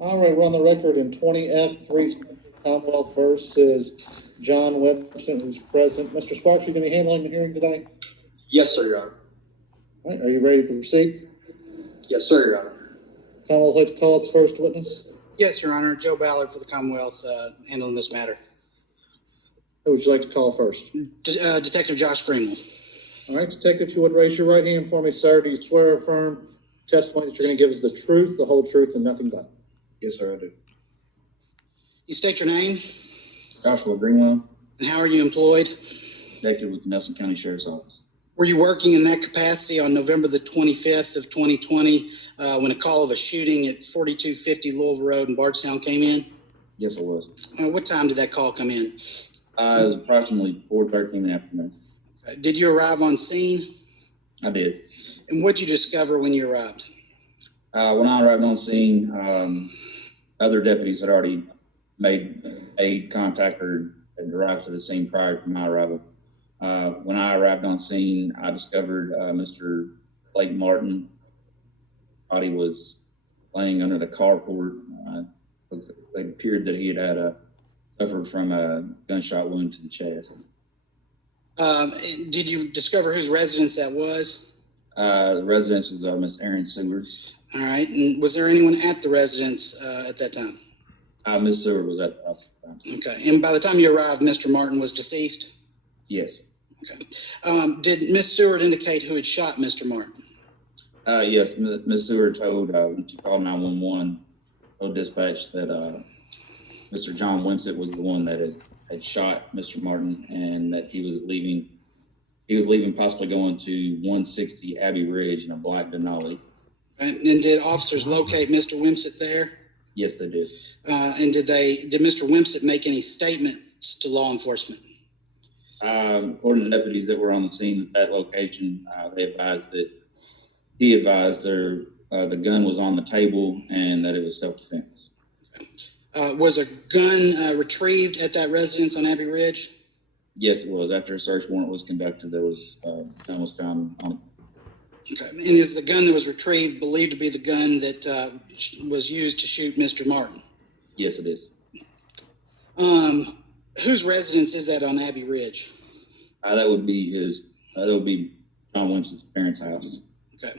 All right, we're on the record in 20F3 Commonwealth versus John Wimsett, who's present. Mr. Sparks, you going to be handling the hearing today? Yes, sir, Your Honor. All right, are you ready to proceed? Yes, sir, Your Honor. Commonwealth would like to call its first witness. Yes, Your Honor. Joe Ballard for the Commonwealth handling this matter. Who would you like to call first? Detective Josh Greenwell. All right, Detective, if you would raise your right hand for me, sir. Do you swear or affirm testimony that you're going to give us the truth, the whole truth, and nothing but? Yes, sir, I do. You state your name Joshua Greenwell, and how are you employed? detective with the Nelson County Sheriff's Office. Were you working in that capacity on November the 25th of 2020 when a call of a shooting at 4250 Louisville Road in Bardstown came in? Yes, I was. What time did that call come in? It was approximately 4:13 in the afternoon. Did you arrive on scene? I did. And what did you discover when you arrived? When I arrived on scene, other deputies had already made a contact or had arrived to the scene prior to my arrival. When I arrived on scene, I discovered Mr. Blake Martin. Body was laying under the carport. It appeared that he had suffered from a gunshot wound to the chest. Did you discover whose residence that was? The residence was Miss Erin Seward. All right. And was there anyone at the residence at that time? Miss Seward was at the house at the time. Okay. And by the time you arrived, Mr. Martin was deceased? Yes. Okay. Did Miss Seward indicate who had shot Mr. Martin? Yes. Miss Seward told, when she called 911, told dispatch that Mr. John Wimsett was the one that had shot Mr. Martin, and that he was leaving possibly going to 160 Abbey Ridge in a black Denali. And did officers locate Mr. Wimsett there? Yes, they did. And did Mr. Wimsett make any statements to law enforcement? According to deputies that were on the scene at that location, he advised the gun was on the table and that it was self-defense. Was a gun retrieved at that residence on Abbey Ridge? Yes, it was. After a search warrant was conducted, there was gun was found on it. Okay. And is the gun that was retrieved believed to be the gun that was used to shoot Mr. Martin? Yes, it is. Whose residence is that on Abbey Ridge? That would be John Wimsett's parents' house. Okay.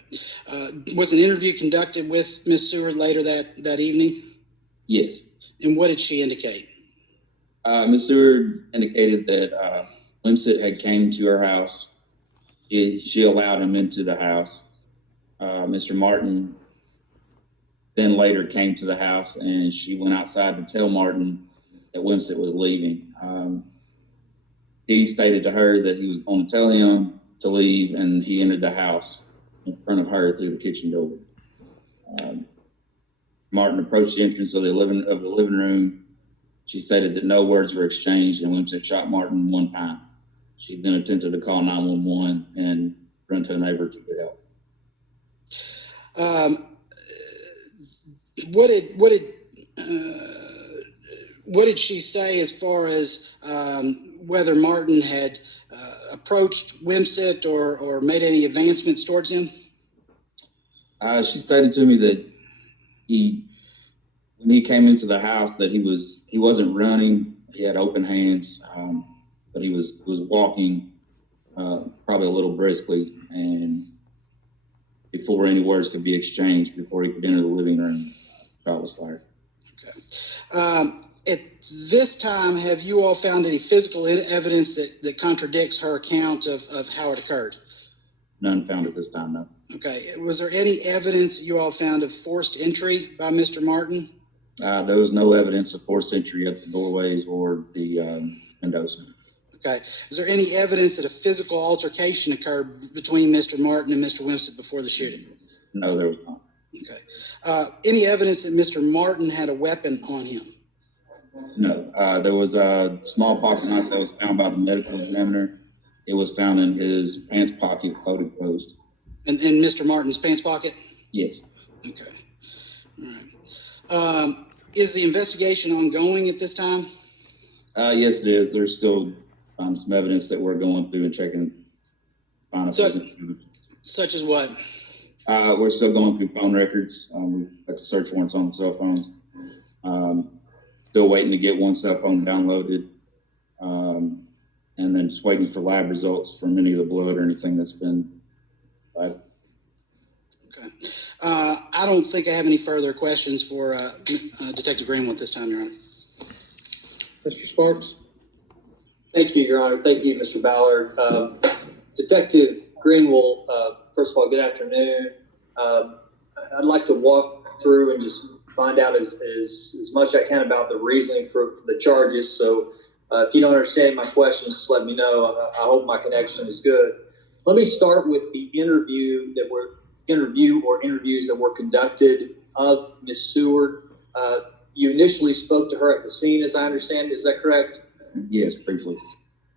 Was an interview conducted with Miss Seward later that evening? Yes. And what did she indicate? Miss Seward indicated that Wimsett had came to her house. She allowed him into the house. Mr. Martin then later came to the house, and she went outside to tell Martin that Wimsett was leaving. He stated to her that he was going to tell him to leave, and he entered the house in front of her through the kitchen door. Martin approached the entrance of the living room. She stated that no words were exchanged, and Wimsett shot Martin one time. She then attempted to call 911 and run to a neighbor to get help. What did she say as far as whether Martin had approached Wimsett or made any advancements towards him? She stated to me that when he came into the house, that he wasn't running. He had open hands, but he was walking probably a little briskly, and before any words could be exchanged, before he could enter the living room, shot was fired. Okay. At this time, have you all found any physical evidence that contradicts her account of how it occurred? None found at this time, no. Okay. Was there any evidence you all found of forced entry by Mr. Martin? There was no evidence of forced entry at the doorways or the windows. Okay. Is there any evidence that a physical altercation occurred between Mr. Martin and Mr. Wimsett before the shooting? No, there was not. Okay. Any evidence that Mr. Martin had a weapon on him? No. There was a small pocket knife that was found by the medical examiner. It was found in his pants pocket, folded closed. In Mr. Martin's pants pocket? Yes. Okay. All right. Is the investigation ongoing at this time? Yes, it is. There's still some evidence that we're going through and checking. Such as what? We're still going through phone records. We've got search warrants on the cell phones. Still waiting to get one cell phone downloaded. And then just waiting for lab results from any of the blood or anything that's been. Okay. I don't think I have any further questions for Detective Greenwood this time, Your Honor. Mr. Sparks? Thank you, Your Honor. Thank you, Mr. Ballard. Detective Greenwell, first of all, good afternoon. I'd like to walk through and just find out as much as I can about the reasoning for the charges. So if you don't understand my questions, just let me know. I hope my connection is good. Let me start with the interviews that were conducted of Ms. Seward. You initially spoke to her at the scene, as I understand. Is that correct? Yes, briefly.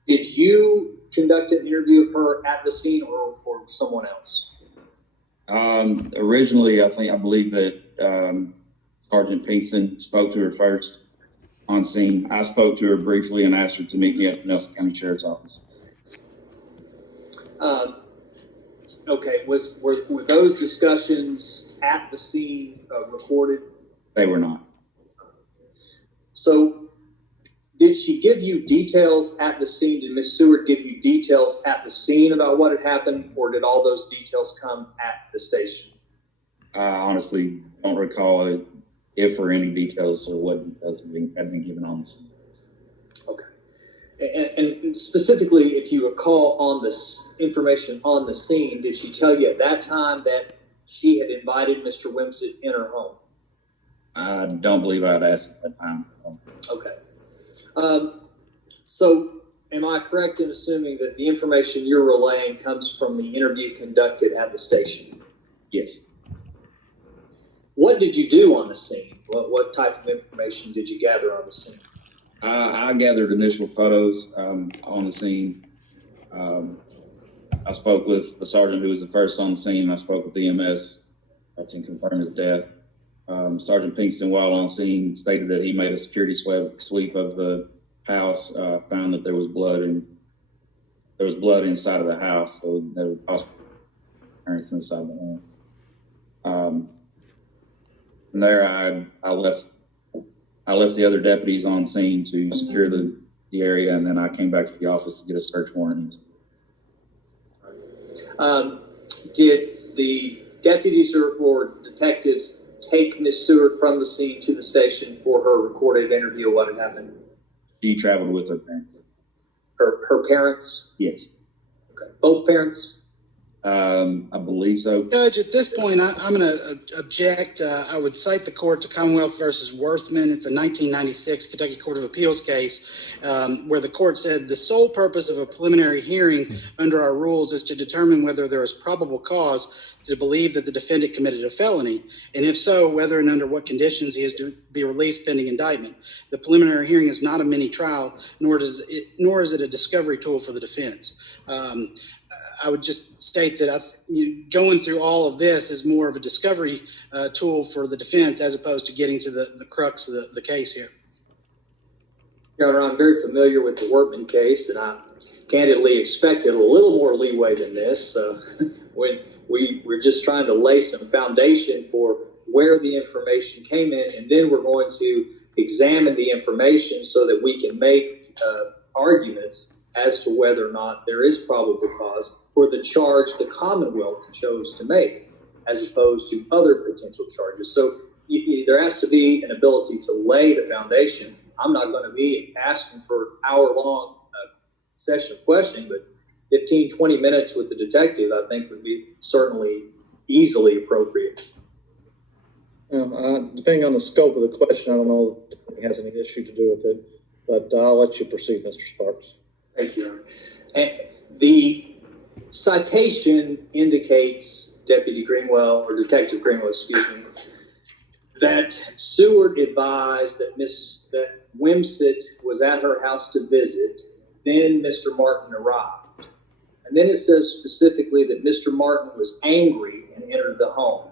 Did you conduct an interview of her at the scene or someone else? Originally, I believe that Sergeant Pinkston spoke to her first on scene. I spoke to her briefly and asked her to meet me at the Nelson County Sheriff's Office. Okay. Were those discussions at the scene recorded? They were not. So, did she give you details at the scene? Did Ms. Seward give you details at the scene about what had happened, or did all those details come at the station? I honestly don't recall if or any details or what details had been given on the scene. Okay. And specifically, if you recall on this information on the scene, did she tell you at that time that she had invited Mr. Wimsett in her home? I don't believe I'd asked at that time. Okay. So am I correct in assuming that the information you're relaying comes from the interview conducted at the station? Yes. What did you do on the scene? What type of information did you gather on the scene? I gathered initial photos on the scene. I spoke with the sergeant who was the first on the scene. I spoke with EMS to confirm his death. Sergeant Pinkston, while on scene, stated that he made a security sweep of the house, found that there was blood inside of the house, so there was possible parents inside the home. From there, I left the other deputies on scene to secure the area, and then I came back to the office to get a search warrant. Did the deputies or detectives take Ms. Seward from the scene to the station for her recorded interview of what had happened? She traveled with her parents. Her parents? Yes. Okay. Both parents? I believe so. Judge, at this point, I'm going to object. I would cite the court to Commonwealth versus Worthman. It's a 1996 Kentucky Court of Appeals case where the court said the sole purpose of a preliminary hearing under our rules is to determine whether there is probable cause to believe that the defendant committed a felony, and if so, whether and under what conditions he is to be released pending indictment. The preliminary hearing is not a mini trial, nor is it a discovery tool for the defense. I would just state that going through all of this is more of a discovery tool for the defense as opposed to getting to the crux of the case here. Your Honor, I'm very familiar with the Wortman case, and I candidly expected a little more leeway than this. When we're just trying to lay some foundation for where the information came in, and then we're going to examine the information so that we can make arguments as to whether or not there is probable cause for the charge the Commonwealth chose to make, as opposed to other potential charges. So there has to be an ability to lay the foundation. I'm not going to be asking for an hour-long session of questioning, but 15, 20 minutes with the detective, I think, would be certainly easily appropriate. Depending on the scope of the question, I don't know if it has any issue to do with it, but I'll let you proceed, Mr. Sparks. Thank you, Your Honor. And the citation indicates, Deputy Greenwell, or Detective Greenwell, excuse me, that Seward advised that Wimsett was at her house to visit, then Mr. Martin arrived. And then it says specifically that Mr. Martin was angry and entered the home.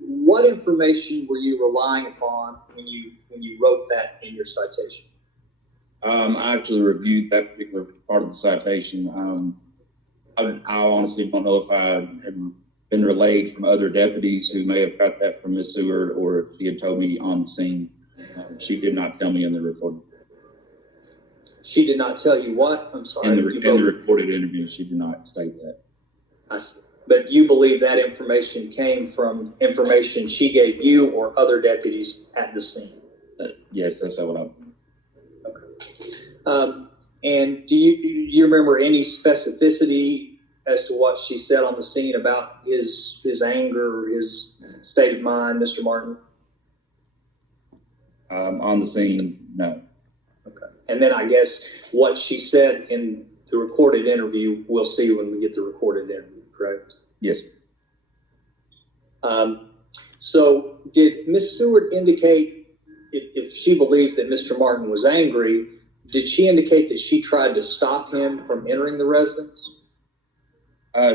What information were you relying upon when you wrote that in your citation? I actually reviewed that particular part of the citation. I honestly don't know if I had been relayed from other deputies who may have got that from Ms. Seward, or she had told me on the scene. She did not tell me in the recording. She did not tell you what? I'm sorry. In the recorded interview, she did not state that. I see. But you believe that information came from information she gave you or other deputies at the scene? Yes, that's what I. Okay. And do you remember any specificity as to what she said on the scene about his anger, his state of mind, Mr. Martin? On the scene, no. Okay. And then I guess what she said in the recorded interview, we'll see when we get the recorded interview, correct? Yes. So did Ms. Seward indicate if she believed that Mr. Martin was angry, did she indicate that she tried to stop him from entering the residence?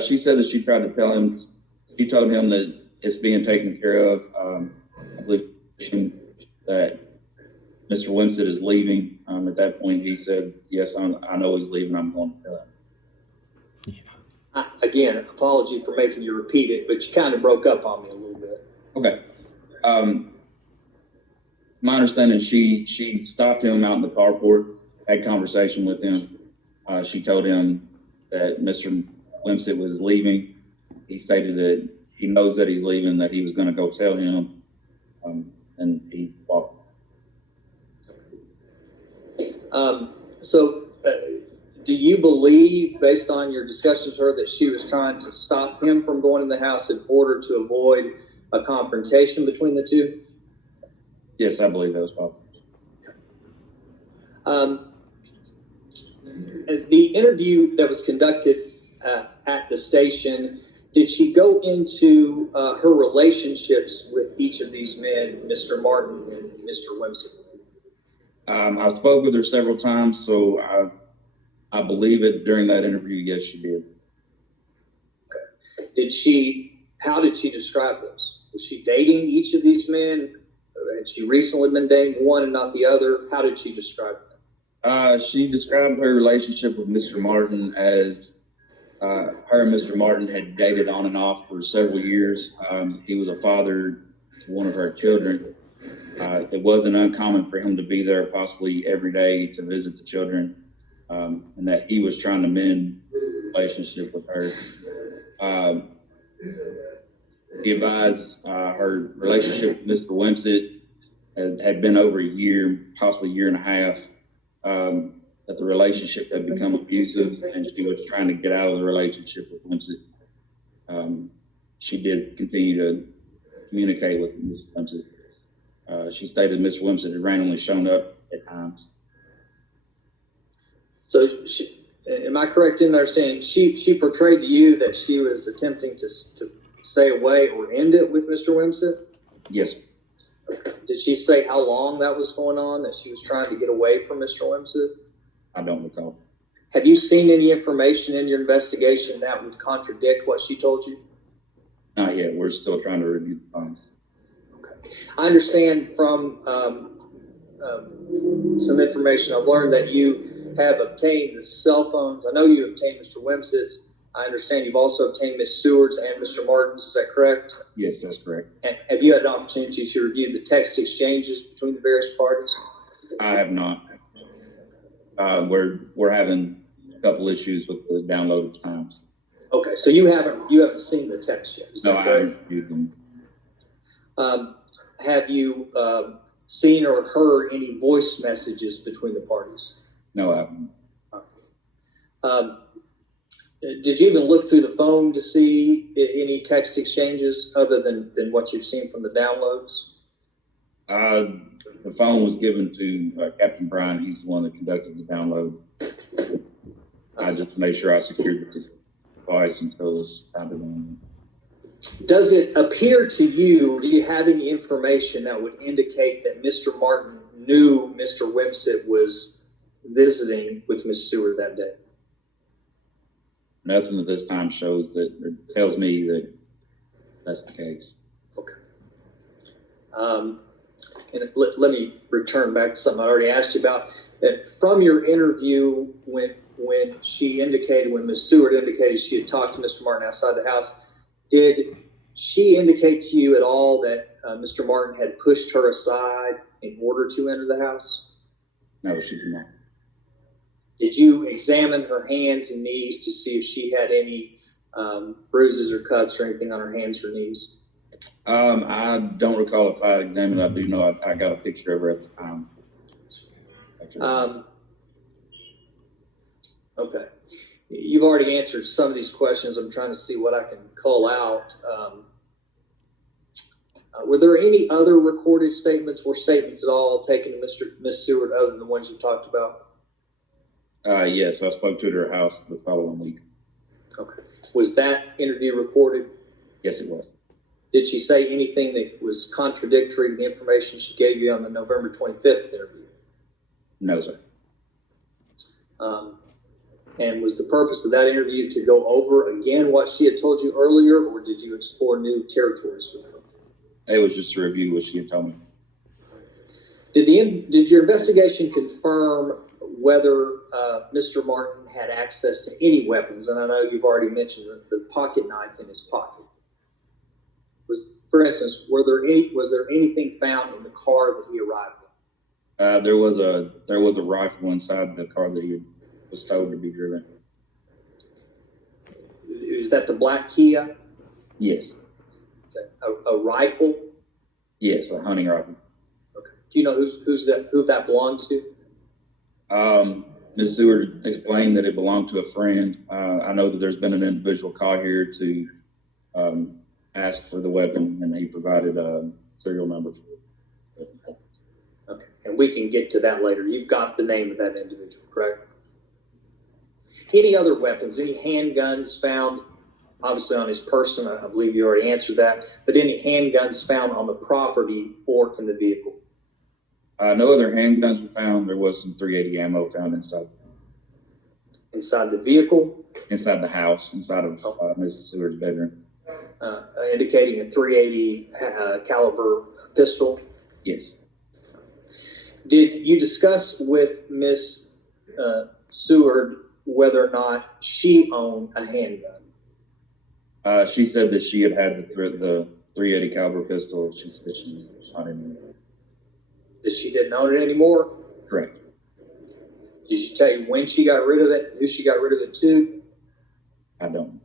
She said that she tried to tell him, she told him that it's being taken care of. I believe that Mr. Wimsett is leaving. At that point, he said, yes, I know he's leaving. I'm going to tell him. Again, apology for making you repeat it, but you kind of broke up on me a little bit. Okay. My understanding, she stopped him out in the carport, had conversation with him. She told him that Mr. Wimsett was leaving. He stated that he knows that he's leaving, that he was going to go tell him, and he walked. Do you believe, based on your discussions with her, that she was trying to stop him from going in the house in order to avoid a confrontation between the two? Yes, I believe that was possible. The interview that was conducted at the station, did she go into her relationships with each of these men, Mr. Martin and Mr. Wimsett? I spoke with her several times, so I believe it during that interview. Yes, she did. Okay. How did she describe this? Was she dating each of these men? Had she recently been dating one and not the other? How did she describe them? She described her relationship with Mr. Martin as her and Mr. Martin had dated on and off for several years. He was a father to one of her children. It wasn't uncommon for him to be there possibly every day to visit the children, and that he was trying to mend the relationship with her. He advised her relationship with Mr. Wimsett had been over a year, possibly a year and a half, that the relationship had become abusive, and she was trying to get out of the relationship with Wimsett. She did continue to communicate with Mr. Wimsett. She stated Mr. Wimsett had randomly shown up at times. So, am I correct in there saying she portrayed to you that she was attempting to stay away or end it with Mr. Wimsett? Yes. Okay. Did she say how long that was going on, that she was trying to get away from Mr. Wimsett? I don't recall. Have you seen any information in your investigation that would contradict what she told you? Not yet. We're still trying to review the files. Okay. I understand from some information I've learned that you have obtained the cell phones. I know you obtained Mr. Wimsett's. I understand you've also obtained Ms. Seward's and Mr. Martin's. Is that correct? Yes, that's correct. And have you had an opportunity to review the text exchanges between the various parties? I have not. We're having a couple issues with the download times. Okay, so you haven't seen the text yet. Is No, that I correct? haven't reviewed them. Have you seen or heard any voice messages between the parties? No, I haven't. Did you even look through the phone to see any text exchanges other than what you've seen from the downloads? The phone was given to Captain Brian. He's the one that conducted the download. I just made sure I secured the device until this time on. Does it appear to you, or do you have any information that would indicate that Mr. Martin knew Mr. Wimsett was visiting with Ms. Seward that day? Nothing at this time shows that, or tells me that that's the case. Okay. And let me return back to something I already asked you about. From your interview, when Ms. Seward indicated she had talked to Mr. Martin outside the house, Did she indicate to you at all that Mr. Martin had pushed her aside in order to enter the house? No, she did not. Did you examine her hands and knees to see if she had any bruises or cuts or anything on her hands or knees? I don't recall if I examined it. I do know I got a picture of her at the time. Okay. You've already answered some of these questions. I'm trying to see what I can cull out. Were there any other recorded statements or statements at all taken to Miss Seward other than the ones you talked about? Yes, I spoke to her at her house the following week. Okay. Was that interview recorded? Yes, it was. Did she say anything that was contradictory to the information she gave you on the November 25th interview? No, sir. And was the purpose of that interview to go over again what she had told you earlier, or did you explore new territories with her? It was just to review what she had told me. Did your investigation confirm whether Mr. Martin had access to any weapons? And I know you've already mentioned the pocket knife in his pocket. For instance, was there anything found in the car that he arrived in? There was a rifle inside the car that he was told to be driven. Is that the black Kia? Yes. A rifle? Yes, a hunting rifle. Okay. Do you know who that belonged to? Ms. Seward explained that it belonged to a friend. I know that there's been an individual call here to ask for the weapon, and he provided a serial number for it. Okay. And we can get to that later. You've got the name of that individual, correct? Any other weapons, any handguns found, obviously on his person? I believe you already answered that, but any handguns found on the property or in the vehicle? No other handguns were found. There was some .380 ammo found inside. Inside the vehicle? Inside the house, inside of Mrs. Seward's bedroom. Indicating a .380 caliber pistol? Yes. Did you discuss with Miss Seward whether or not she owned a handgun? She said that she had the .380 caliber pistol. She said she's not anymore. That she didn't own it anymore? Correct. Did she tell you when she got rid of it, who she got rid of it to? I don't.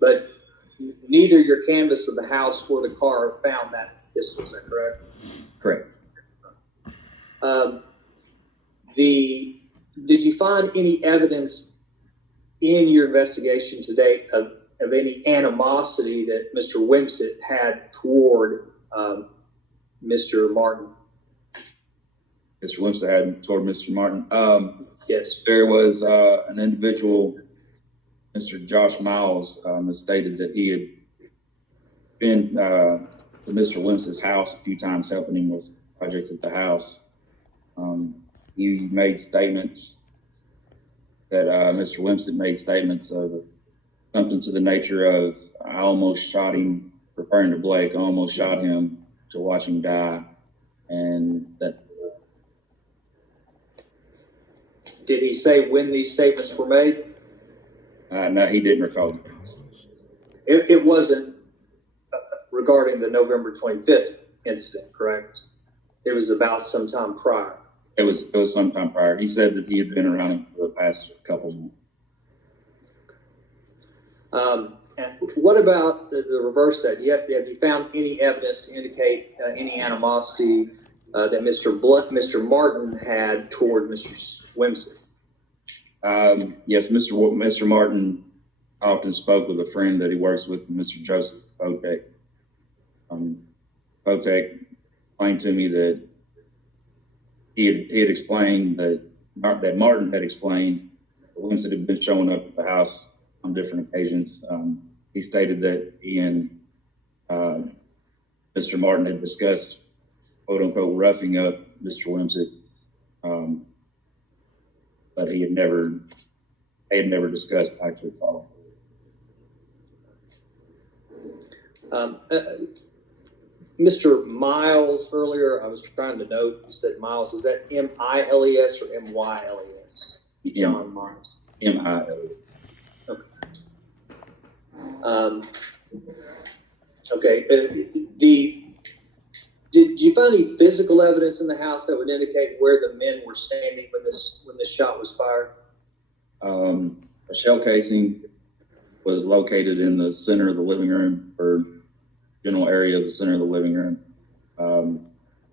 But neither your canvas of the house or the car found that pistol, is that correct? Correct. Did you find any evidence in your investigation to date of any animosity that Mr. Wimsett had toward Mr. Martin? Mr. Wimsett had toward Mr. Martin. Yes. There was an individual, Mr. Josh Miles, that stated that he had been to Mr. Wimsett's house a few times, helping him with projects at the house. He made statements that Mr. Wimsett made statements of something to the nature of, I almost shot him, referring to Blake, I almost shot him to watch him die. And that. Did he say when these statements were made? No, he didn't recall. It wasn't regarding the November 25th incident, correct? It was about some time prior. It was sometime prior. He said that he had been around him for the past couple months. And what about the reverse that? Have you found any evidence to indicate any animosity that Mr. Martin had toward Mr. Wimsett? Yes, Mr. Martin often spoke with a friend that he works with, Mr. Joseph Botek. Botek explained to me that he had explained that Martin had explained that Wimsett had been showing up at the house on different occasions. He stated that he and Mr. Martin had discussed, quote unquote, roughing up Mr. Wimsett, but they had never discussed actually follow. Mr. Miles, earlier, I was trying to note, you said Miles, is that M-I-L-E-S or M-Y-L-E-S? John Miles. M-I-L-E-S. Okay. Okay. Did you find any physical evidence in the house that would indicate where the men were standing when this shot was fired? A shell casing was located in the center of the living room, or general area of the center of the living room.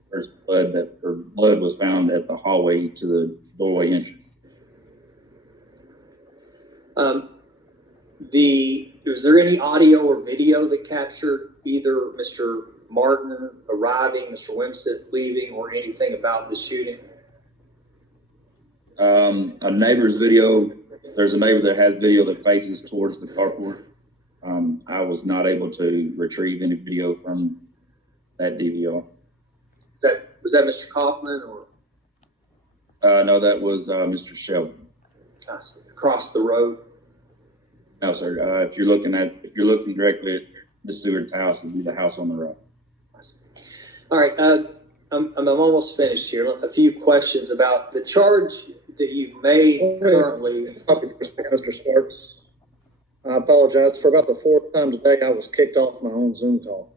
There's blood was found at the hallway to the doorway entrance. Was there any audio or video that captured either Mr. Martin arriving, Mr. Wimsett leaving, or anything about the shooting? A neighbor's video. There's a neighbor that has video that faces towards the carport. I was not able to retrieve any video from that DVR. Was that Mr. Kaufman or? No, that was Mr. Shelby. Across the road. No, sir. If you're looking directly at Miss Seward's house, it'd be the house on the right. All right. I'm almost finished here. A few questions about the charge that you've made currently. Mr. Sparks, I apologize. For about the fourth time today, I was kicked off my own Zoom call.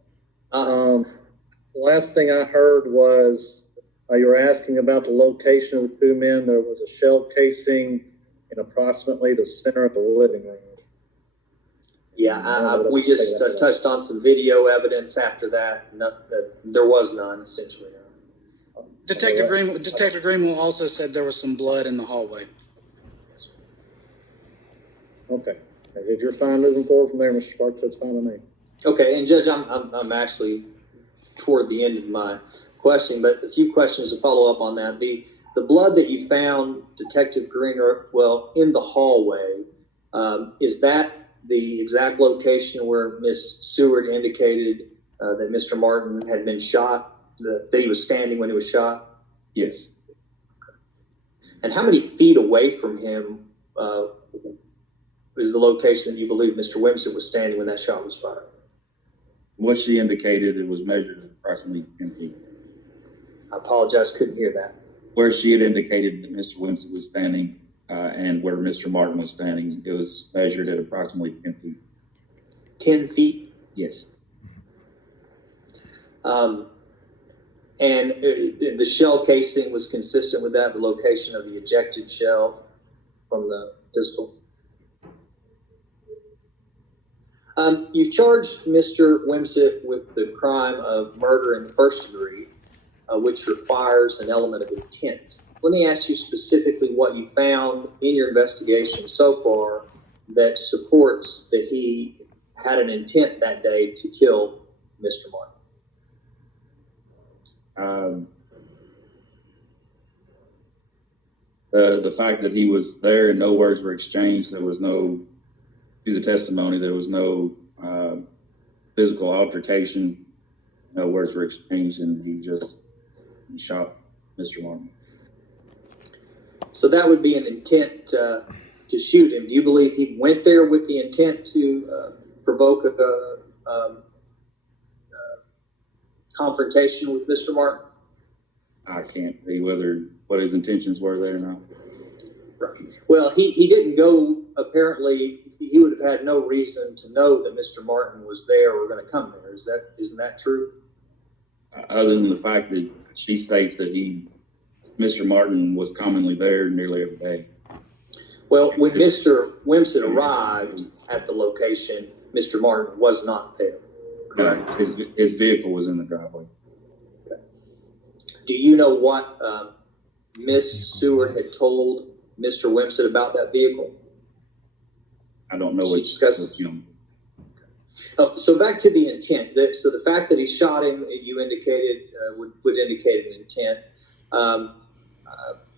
The last thing I heard was you were asking about the location of the two men. There was a shell casing in approximately the center of the living room. Yeah, we just touched on some video evidence after that. There was none, essentially. Detective Greenwell also said there was some blood in the hallway. Okay. If you're fine moving forward from there, Mr. Sparks, that's fine with me. Okay, and Judge, I'm actually toward the end of my question, but a few questions to follow up on that. The blood that you found, Detective Greenwell, in the hallway, is that the exact location where Miss Seward indicated that Mr. Martin had been shot, that he was standing when he was shot? Yes. Okay. And how many feet away from him is the location that you believe Mr. Wimsett was standing when that shot was fired? What she indicated, it was measured at approximately 10 feet. I apologize, couldn't hear that. Where she had indicated that Mr. Wimsett was standing and where Mr. Martin was standing, it was measured at approximately 10 feet. 10 feet? Yes. And the shell casing was consistent with that, the location of the ejected shell from the pistol? You've charged Mr. Wimsett with the crime of murder in the first degree, which requires an element of intent. Let me ask you specifically what you found in your investigation so far that supports that he had an intent that day to kill Mr. Martin. The fact that he was there and no words were exchanged, there was no, through the testimony, there was no physical altercation, no words were exchanged, and he shot Mr. Martin. So that would be an intent to shoot him. Do you believe he went there with the intent to provoke a confrontation with Mr. Martin? I can't see what his intentions were there now. Right. Well, he didn't go, apparently, he would have had no reason to know that Mr. Martin was there or going to come there. Isn't that true? Other than the fact that she states that Mr. Martin was commonly there nearly every day. Well, when Mr. Wimsett arrived at the location, Mr. Martin was not there. Correct. No, his vehicle was in the driveway. Okay. Do you know what Miss Seward had told Mr. Wimsett about that vehicle? I don't know what she discussed. So back to the intent. So the fact that he shot him, you indicated, would indicate an intent.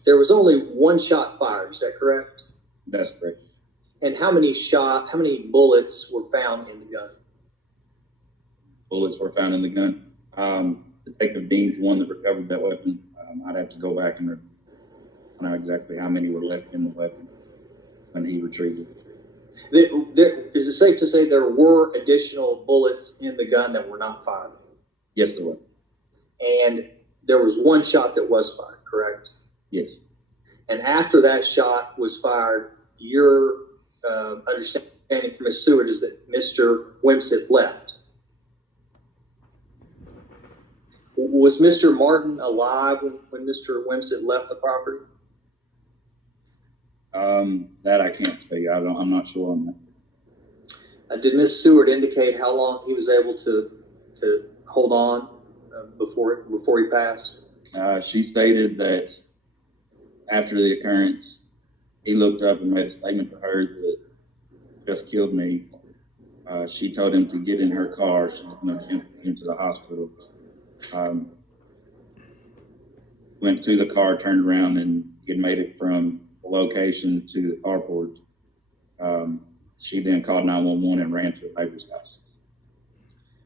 There was only one shot fired. Is that correct? That's correct. And how many bullets were found in the gun? Bullets were found in the gun. Detective Dean's the one that recovered that weapon. I'd have to go back and know exactly how many were left in the weapon when he retrieved it. Is it safe to say there were additional bullets in the gun that were not fired? Yes, there were. And there was one shot that was fired, correct? Yes. And after that shot was fired, your understanding understanding from Ms. Seward is that Mr. Wimsett left. Was Mr. Martin alive when Mr. Wimsett left the property? That I can't tell you. I'm not sure on that. Did Ms. Seward indicate how long he was able to hold on before he passed? She stated that after the occurrence, he looked up and made a statement to her that just killed me. She told him to get in her car. She was going to jump into the hospital. Went to the car, turned around, and he had made it from the location to the carport. She then called 911 and ran to a neighbor's house.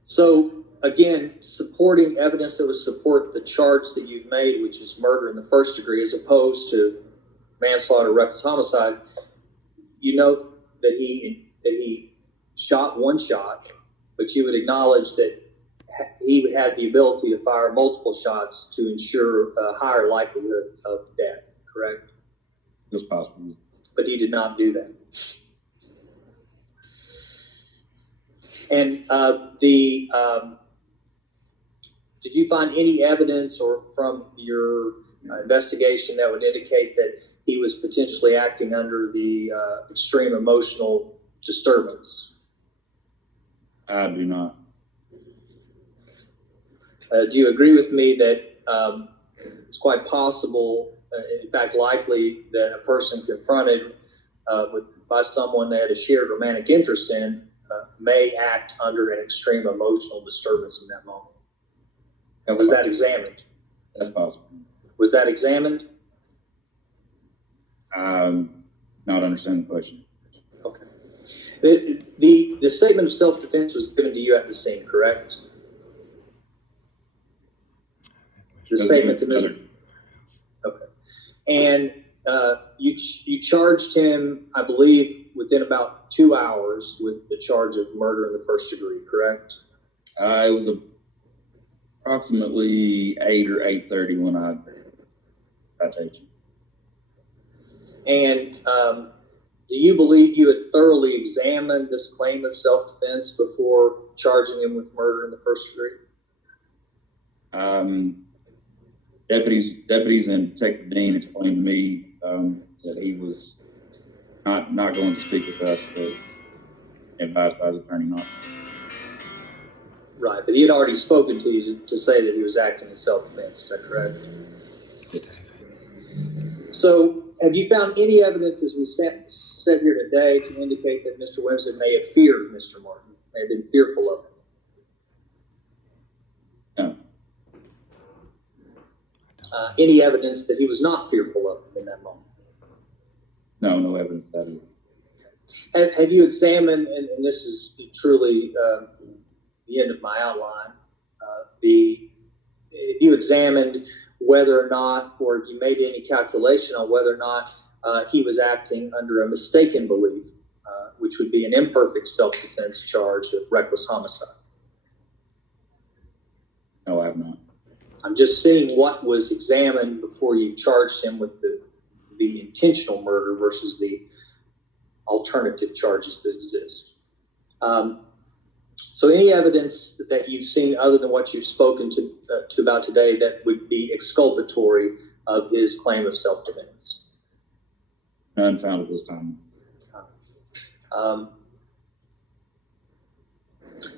So, again, supporting evidence that would support the charge that you've made, which is murder in the first degree, as opposed to manslaughter, reckless homicide. You note that he shot one shot, but you would acknowledge that he had the ability to fire multiple shots to ensure a higher likelihood of death, correct? It was possible. But he did not do that. And did you find any evidence or from your investigation that would indicate that he was potentially acting under the extreme emotional disturbance? I do not. Do you agree with me that it's quite possible, in fact likely, that a person confronted by someone they had a shared romantic interest in may act under an extreme emotional disturbance in that moment? And was that examined? That's possible. Was that examined? Not understand the question. Okay. The statement of self-defense was given to you at the scene, correct? The statement to me. Okay. And you charged him, I believe, within about 2 hours with the charge of murder in the first degree, correct? It was approximately 8 or 8:30 when I cited you. And do you believe you had thoroughly examined this claim of self-defense before charging him with murder in the first degree? Deputies and Detective Dean explained to me that he was not going to speak with us, that advised by his attorney not to. Right, but he had already spoken to you to say that he was acting in self-defense, is that correct? Yes. So, have you found any evidence as we sat here today to indicate that Mr. Wimsett may have feared Mr. Martin, may have been fearful of him? No. Any evidence that he was not fearful of him in that moment? No evidence of that. Have you examined, and this is truly the end of my outline, have you examined whether or not, or if you made any calculation on whether or not he was acting under a mistaken belief, which would be an imperfect self-defense charge of reckless homicide? No, I have not. I'm just seeing what was examined before you charged him with the intentional murder versus the alternative charges that exist. So any evidence that you've seen other than what you've spoken to about today that would be exculpatory of his claim of self-defense? None found at this time.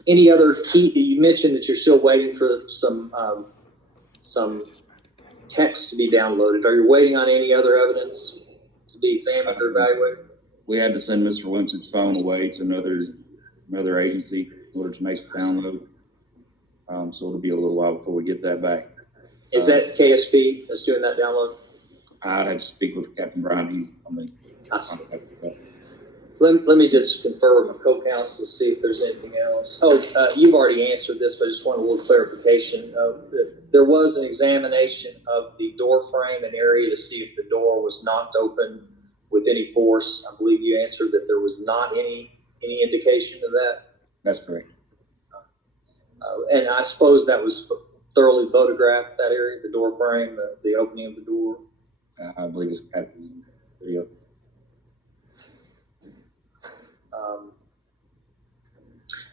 Any other key? You mentioned that you're still waiting for some text to be downloaded. Are you waiting on any other evidence to be examined or evaluated? We had to send Mr. Wimsett's phone away to another agency in order to make the download. So it'll be a little while before we get that back. Is that KSP that's doing that download? I'd have to speak with Captain Brown. He's on the Awesome. Let me just confer with my co-counsel to see if there's anything else. You've already answered this, but I just want a little clarification. There was an examination of the door frame and area to see if the door was knocked open with any force. I believe you answered that there was not any indication of that. That's correct. And I suppose that was thoroughly photographed, that area, the door frame, the opening of the door. I believe it's Captain's video.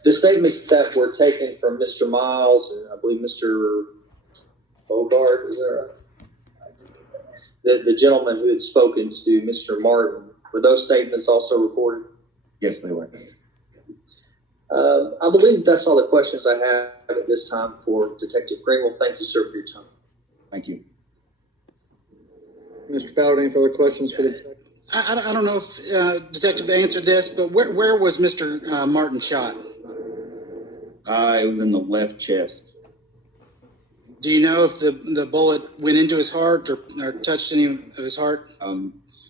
The statements that were taken from Mr. Miles and I believe Mr. Bogart, is there the gentleman who had spoken to Mr. Martin, were those statements also recorded? Yes, they were. I believe that's all the questions I have at this time for Detective Greenwell. Thank you, sir, for your time. Thank you. Mr. Ballard, any further questions for the detective? I don't know if Detective answered this, but where was Mr. Martin shot? It was in the left chest. Do you know if the bullet went into his heart or touched any of his heart?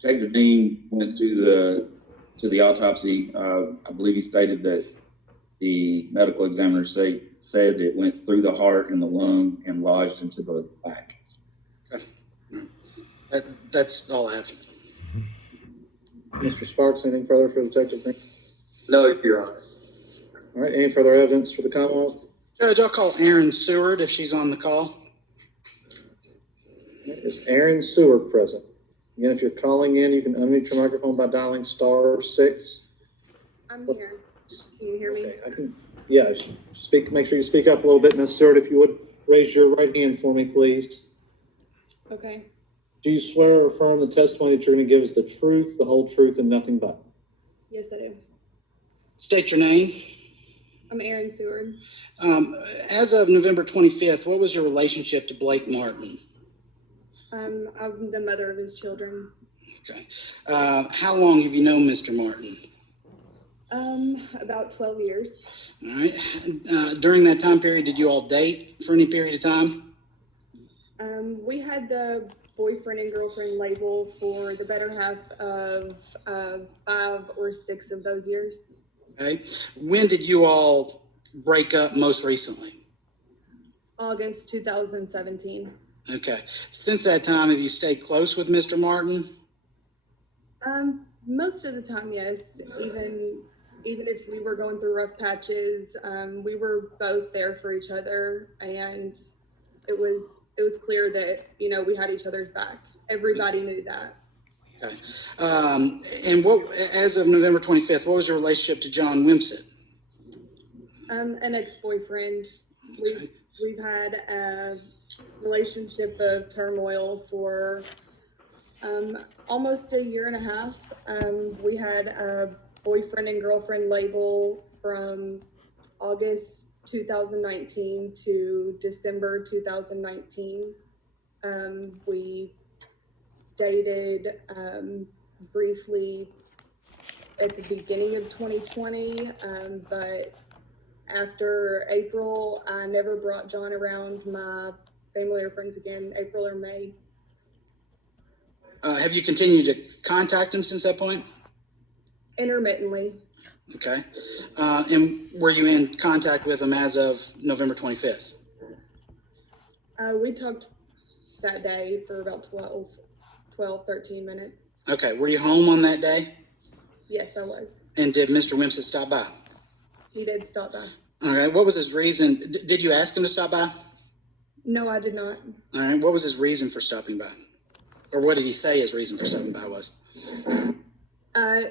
Detective Dean went to the autopsy. I believe he stated that the medical examiner said it went through the heart and the lung and lodged into the back. Okay. That's all I have. Mr. Sparks, anything further for Detective Green? No, Your Honor. All right, any further evidence for the Commonwealth? Judge, I'll call Erin Seward if she's on the call. Is Aaron Seward present? Again, if you're calling in, you can unmute your microphone by dialing *6. I'm here. Can you hear me? Okay, yeah, speak. Make sure you speak up a little bit, Ms. Seward. If you would raise your right hand for me, please. Okay. Do you swear or affirm the testimony that you're going to give is the truth, the whole truth, and nothing but? Yes, I do. State your name. I'm Erin Seward. As of November 25th, what was your relationship to Blake Martin? I'm the mother of his children. Okay. How long have you known Mr. Martin? About 12 years. All right. During that time period, did you all date for any period of time? We had the boyfriend and girlfriend label for the better half of 5 or 6 of those years. Okay. When did you all break up most recently? August 2017. Okay. Since that time, have you stayed close with Mr. Martin? Most of the time, yes. Even if we were going through rough patches, we were both there for each other, and it was clear that we had each other's back. Everybody knew that. Okay. And what, as of November 25th, what was your relationship to John Wimsett? An ex-boyfriend. We've had a relationship of turmoil for almost a year and a half. We had a boyfriend and girlfriend label from August 2019 to December 2019. We dated briefly at the beginning of 2020, but after April, I never brought John around my family or friends again, April or May. Have you continued to contact him since that point? Intermittently. Okay. And were you in contact with him as of November 25th? We talked that day for about 13 minutes. Okay. Were you home on that day? Yes, I was. And did Mr. Wimsett stop by? He did stop by. All right. What was his reason? Did you ask him to stop by? No, I did not. All right. What was his reason for stopping by? Or what did he say his reason for stopping by was?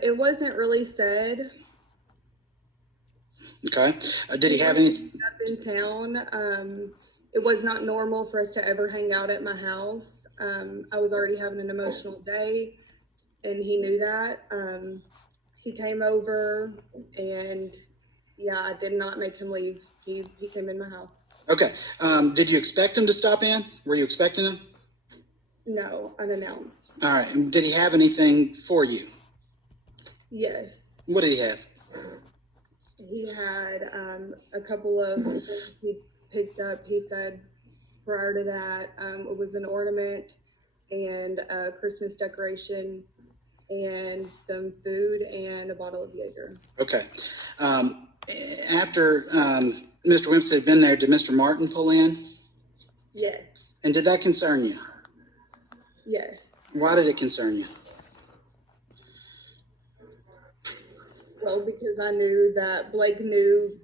It wasn't really said. Okay. Did he have any? Up in town. It was not normal for us to ever hang out at my house. I was already having an emotional day, and he knew that. He came over, and yeah, I did not make him leave. He came in my house. Okay. Did you expect him to stop in? Were you expecting him? No, unannounced. All right. And did he have anything for you? Yes. What did he have? He had a couple of things he picked up. He said prior to that, it was an ornament and a Christmas decoration and some food and a bottle of Jaeger. Okay. After Mr. Wimsett had been there, did Mr. Martin pull in? Yes. And did that concern you? Yes. Why did it concern you? Well, because I knew that Blake knew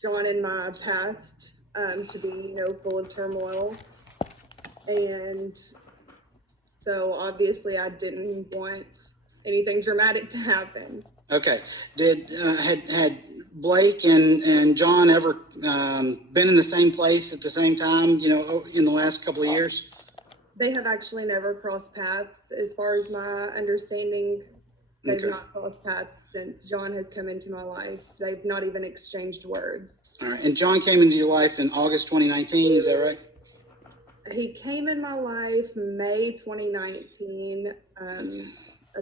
John and my past to be, full of turmoil. And so obviously I didn't want anything dramatic to happen. Okay. Had Blake and John ever been in the same place at the same time, you know, in the last couple of years? They have actually never crossed paths. As far as my understanding, they've Okay. not crossed paths since John has come into my life. They've not even exchanged words. All right. And John came into your life in August 2019, is that right? He came in my life May 2019, I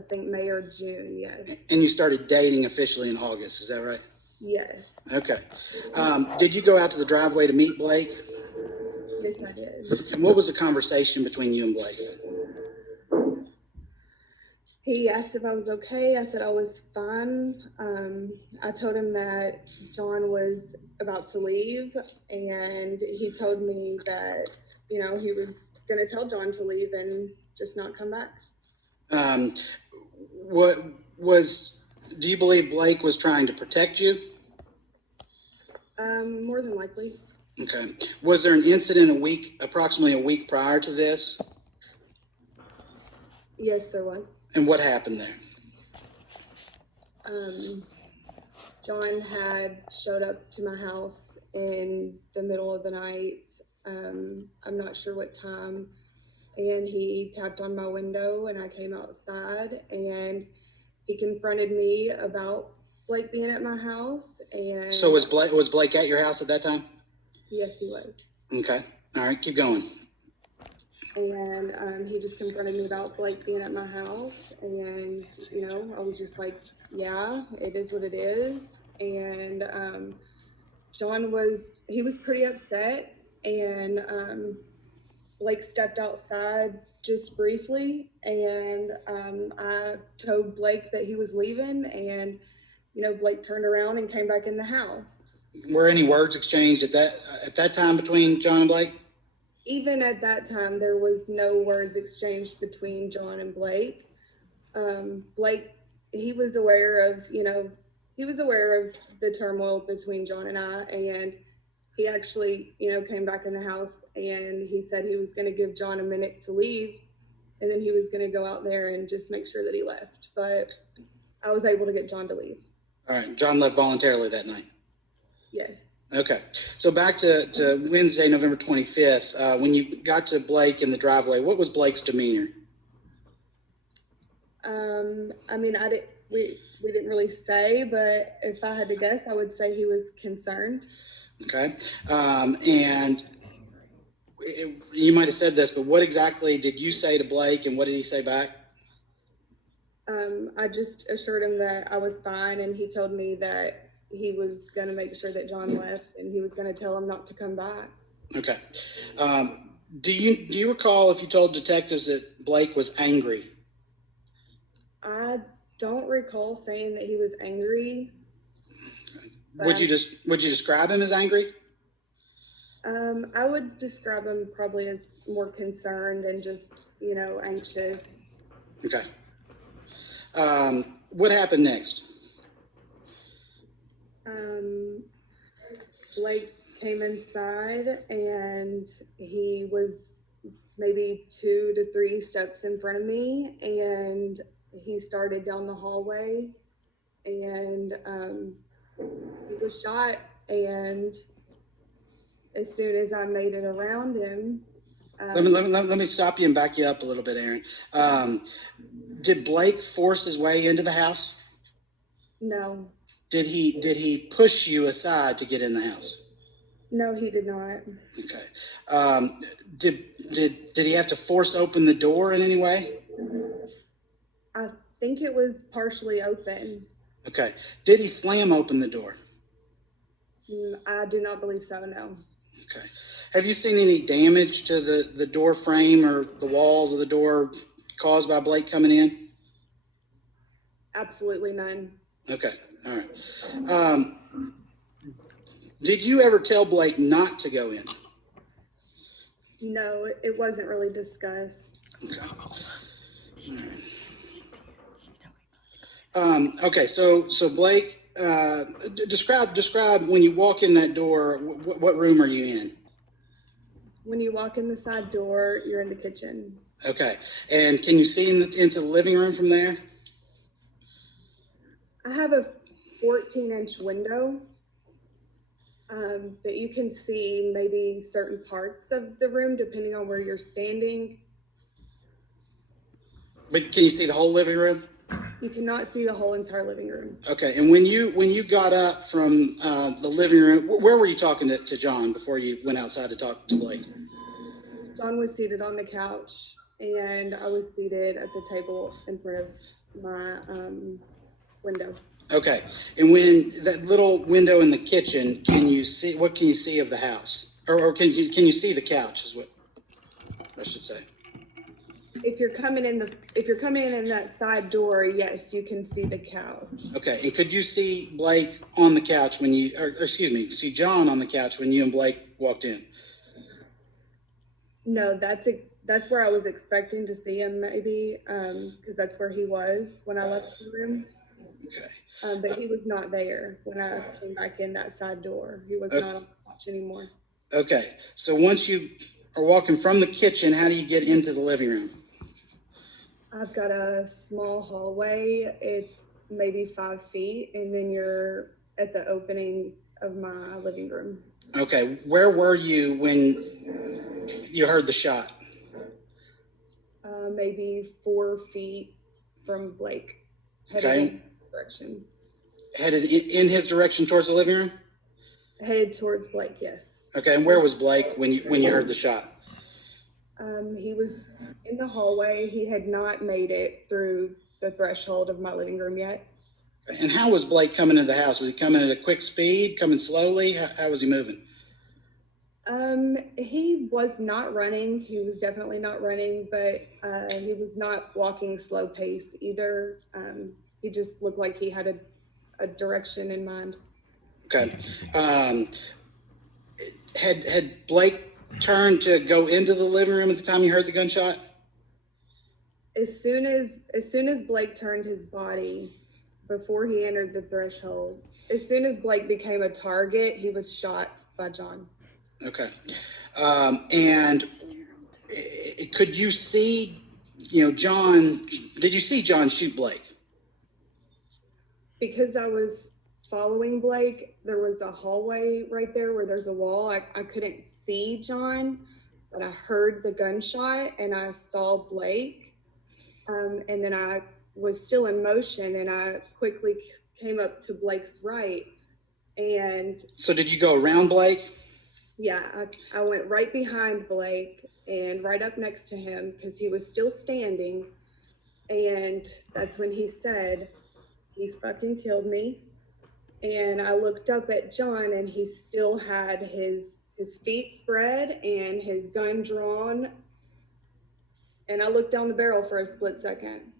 think May or June, yes. And you started dating officially in August, is that right? Yes, Okay. Did you go out to the driveway to meet Blake? yes I did. And what was the conversation between you and Blake? He asked if I was okay. I said I was fine. I told him that John was about to leave, and he told me that, you know, he was going to tell John to leave and just not come back. Do you believe Blake was trying to protect you? More than likely. Okay. Was there an incident approximately a week prior to this? Yes, there was. And what happened there? John had showed up to my house in the middle of the night. I'm not sure what time. And he tapped on my window, and I came outside, and he confronted me about Blake being at my house. And So was Blake at your house at that time? yes, he was. Okay. All right. Keep going. And he just confronted me about Blake being at my house, and you know, I was just like, yeah, it is what it is. And John was pretty upset, and Blake stepped outside just briefly, and I told Blake that he was leaving, and you know, Blake turned around and came back in the house. Were any words exchanged at that time between John and Blake? Even at that time, there was no words exchanged between John and Blake. Blake, he was aware of the turmoil between John and I, and he actually, you know, came back in the house, and he said he was going to give John a minute to leave, and then he was going to go out there and just make sure that he left. But I was able to get John to leave. All right. John left voluntarily that night. Yes. Okay. So back to Wednesday, November 25th, when you got to Blake in the driveway, what was Blake's demeanor? I mean, we didn't really say, but if I had to guess, I would say he was concerned. Okay. And you might have said this, but what exactly did you say to Blake, and what did he say back? I just assured him that I was fine, and he told me that he was going to make sure that John left, and he was going to tell him not to come back. Okay. Do you recall if you told detectives that Blake was angry? I don't recall saying that he was angry. Would you describe him as angry? I would describe him probably as more concerned and just, you know, anxious. Okay. What happened next? Blake came inside, and he was maybe 2 to 3 steps in front of me, and he started down the hallway, and he was shot. And as soon as I made it around him, Let me stop you and back you up a little bit, Aaron. Did Blake force his way into the house? No. Did he push you aside to get in the house? No, he did not. Okay. Did he have to force open the door in any way? I think it was partially open. Okay. Did he slam open the door? I do not believe so, no. Okay. Have you seen any damage to the door frame or the walls of the door caused by Blake coming in? Absolutely none. Okay. All right. Did you ever tell Blake not to go in? No, it wasn't really discussed. Okay. All right. Okay. So Blake, describe when you walk in that door. What room are you in? When you walk in the side door, you're in the kitchen. Okay. And can you see into the living room from there? I have a 14-inch window that you can see maybe certain parts of the room depending on where you're standing. But can you see the whole living room? You cannot see the whole entire living room. Okay. And when you got up from the living room, where were you talking to John before you went outside to talk to Blake? John was seated on the couch, and I was seated at the table in front of my window. Okay. And when that little window in the kitchen, can you see of the house? Or can you see the couch is what I should say. If you're coming in that side door, yes, you can see the couch. Okay. And could you see Blake on the couch see John on the couch when you and Blake walked in? No, that's where I was expecting to see him, maybe, because that's where he was when I left the room. Okay. But he was not there when I came back in that side door. He was not on the couch anymore. Okay. So once you are walking from the kitchen, how do you get into the living room? I've got a small hallway. It's maybe 5 feet, and then you're at the opening of my living room. Okay. Where were you when you heard the shot? Maybe 4 feet from Blake. Okay. In his direction. Headed in his direction towards the living room? Headed towards Blake, yes. Okay. And where was Blake when you heard the shot? He was in the hallway. He had not made it through the threshold of my living room yet. And how was Blake coming into the house? Was he coming at a quick speed, coming slowly? How was he moving? He was not running. He was definitely not running, but he was not walking slow pace either. He just looked like he had a direction in mind. Okay. Had Blake turned to go into the living room at the time you heard the gunshot? As soon as Blake turned his body, before he entered the threshold, as soon as Blake became a target, he was shot by John. Okay. And could you see, John, did you see John shoot Blake? Because I was following Blake, there was a hallway right there where there's a wall. I couldn't see John, but I heard the gunshot and I saw Blake. And then I was still in motion and I quickly came up to Blake's right. And so did you go around Blake? Yeah, I went right behind Blake and right up next to him because he was still standing. And that's when he said, "He fucking killed me." And I looked up at John and he still had his feet spread and his gun drawn. And I looked down the barrel for a split second.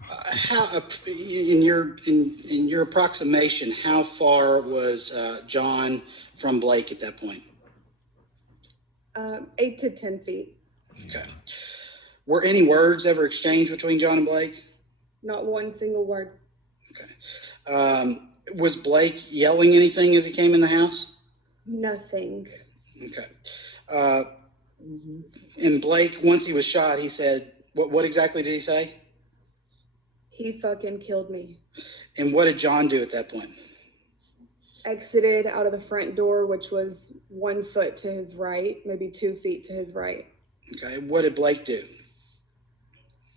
How in your approximation, how far was John from Blake at that point? 8 to 10 feet. Okay. Were any words ever exchanged between John and Blake? Not one single word. Okay. Was Blake yelling anything as he came in the house? Nothing. Okay. And Blake, once he was shot, he said, what exactly did he say? He fucking killed me. And what did John do at that point? Exited out of the front door, which was 1 foot to his right, maybe 2 feet to his right. Okay. What did Blake do?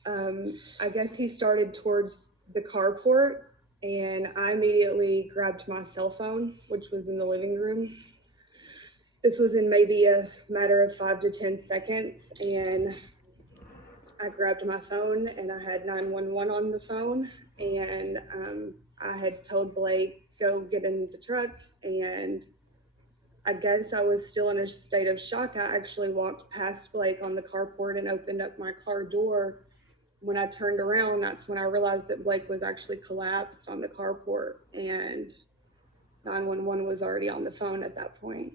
I guess he started towards the carport, and I immediately grabbed my cell phone, which was in the living room. This was in maybe a matter of 5 to 10 seconds, and I grabbed my phone and I had 911 on the phone, and I had told Blake, go get in the truck, and I guess I was still in a state of shock. I actually walked past Blake on the carport and opened up my car door. When I turned around, that's when I realized that Blake was actually collapsed on the carport, and 911 was already on the phone at that point.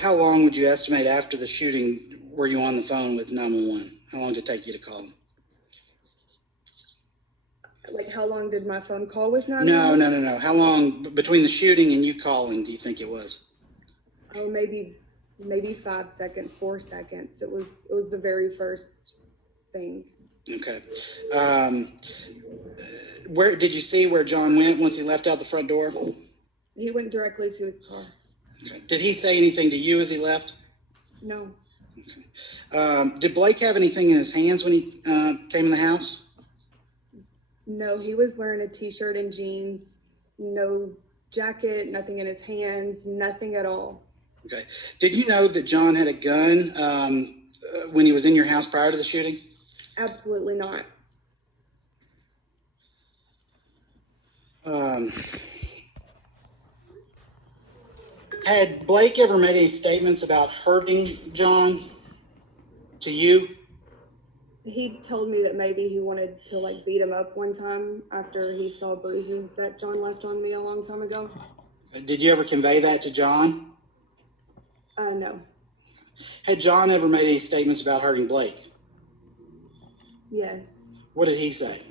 How long would you estimate after the shooting were you on the phone with 911? How long did it take you to call them? Like, how long did my phone call with 911? No. How long between the shooting and you calling do you think it was? Oh, maybe 5 seconds, 4 seconds. It was the very first thing. Okay. Where did you see where John went once he left out the front door? He went directly to his car. Okay. Did he say anything to you as he left? No, Did Blake have anything in his hands when he came in the house? no, he was wearing a t-shirt and jeans, no jacket, nothing in his hands, nothing at all. Okay. Did you know that John had a gun when he was in your house prior to the shooting? Absolutely not. Had Blake ever made any statements about hurting John to you? He told me that maybe he wanted to like beat him up one time after he saw bruises that John left on me a long time ago. Did you ever convey that to John? No. Had John ever made any statements about hurting Blake? Yes. What did he say?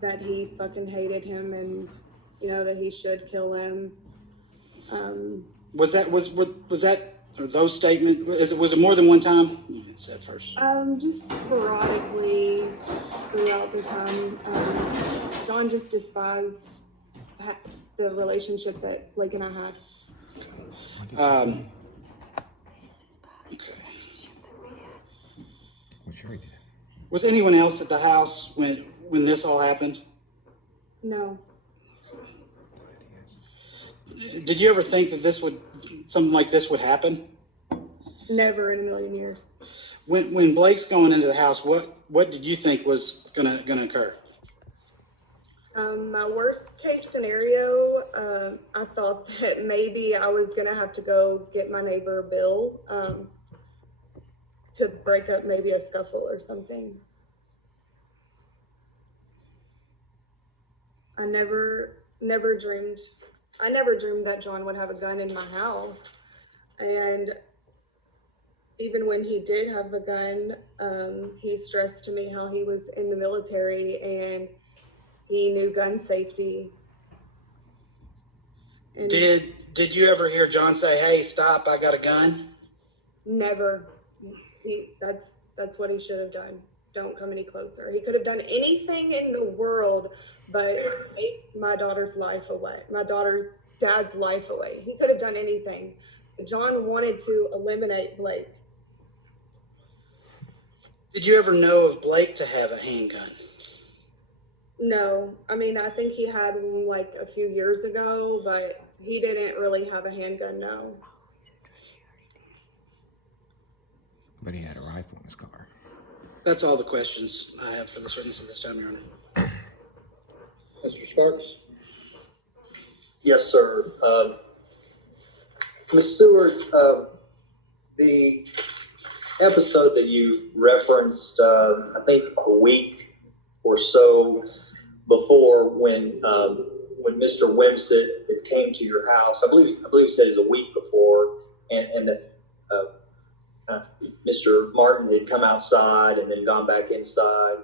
That he fucking hated him and, you know, that he should kill him. Was that or those statements? Was it more than one time? You can say it first. Just sporadically throughout the time. John just despised the relationship that Blake and I had. Okay. Was anyone else at the house when this all happened? No. Did you ever think that something like this would happen? Never in a million years. When Blake's going into the house, what did you think was gonna occur? My worst case scenario, I thought that maybe I was gonna have to go get my neighbor Bill to break up maybe a scuffle or something. I never dreamed that John would have a gun in my house. And even when he did have a gun, he stressed to me how he was in the military and he knew gun safety. And Did you ever hear John say, "Hey, stop! I got a gun"? never. That's what he should have done. Don't come any closer. He could have done anything in the world but take my daughter's life away, my daughter's dad's life away. He could have done anything. John wanted to eliminate Blake. Did you ever know of Blake to have a handgun? No, I mean, I think he had one like a few years ago, but he didn't really have a handgun, no. But he had a rifle in his car. That's all the questions I have for this witness at this time, Your Honor. Mr. Sparks? Yes, sir. Ms. Seward, the episode that you referenced, I think a week or so before when Mr. Wimsett had came to your house, I believe you said it was a week before, and that Mr. Martin had come outside and then gone back inside.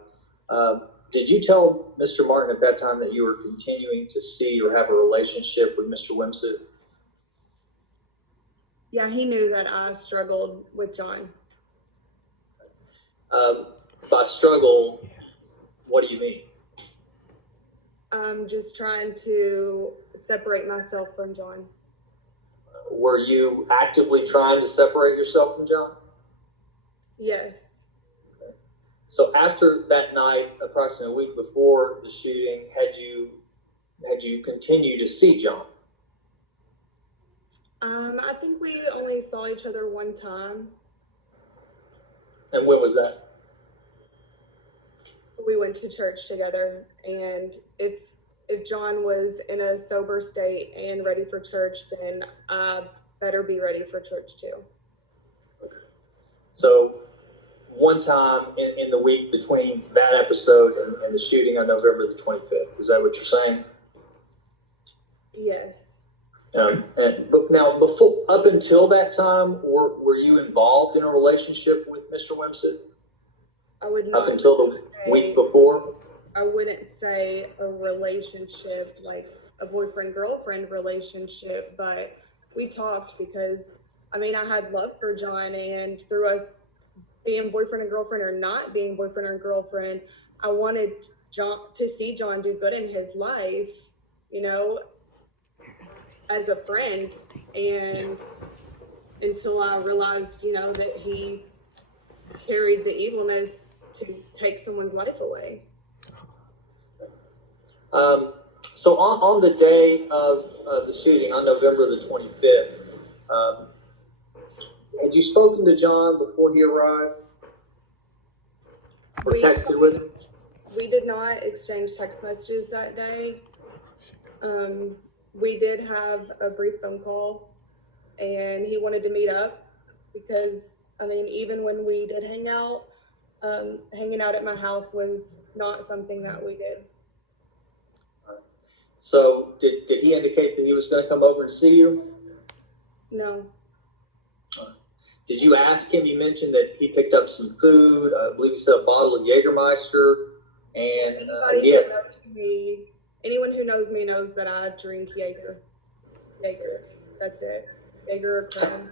Did you tell Mr. Martin at that time that you were continuing to see or have a relationship with Mr. Wimsett? Yeah, he knew that I struggled with John. By struggle, what do you mean? I'm just trying to separate myself from John. Were you actively trying to separate yourself from John? Yes. So after that night, approximately a week before the shooting, had you continued to see John? I think we only saw each other one time. And when was that? We went to church together, and if John was in a sober state and ready for church, then I better be ready for church too. So one time in the week between that episode and the shooting on November the 25th, is that what you're saying? Yes. But now, up until that time, were you involved in a relationship with Mr. Wimsett? I would not. Up until the week before? I wouldn't say a relationship, like a boyfriend-girlfriend relationship, but we talked because, I mean, I had love for John, and through us being boyfriend and girlfriend or not being boyfriend or girlfriend, I wanted to see John do good in his life, you know, as a friend. And until I realized, you know, that he carried the evilness to take someone's life away. So on the day of the shooting, on November the 25th, had you spoken to John before he arrived? Or texted with him? We did not exchange text messages that day. We did have a brief phone call, and he wanted to meet up because, I mean, even when we did hang out, hanging out at my house was not something that we did. So did he indicate that he was going to come over and see you? No. Did you ask him? You mentioned that he picked up some food. I believe he said a bottle of Jägermeister. And anyone who knows me knows that I drink Jaeger. That's it. Jaeger or Crown.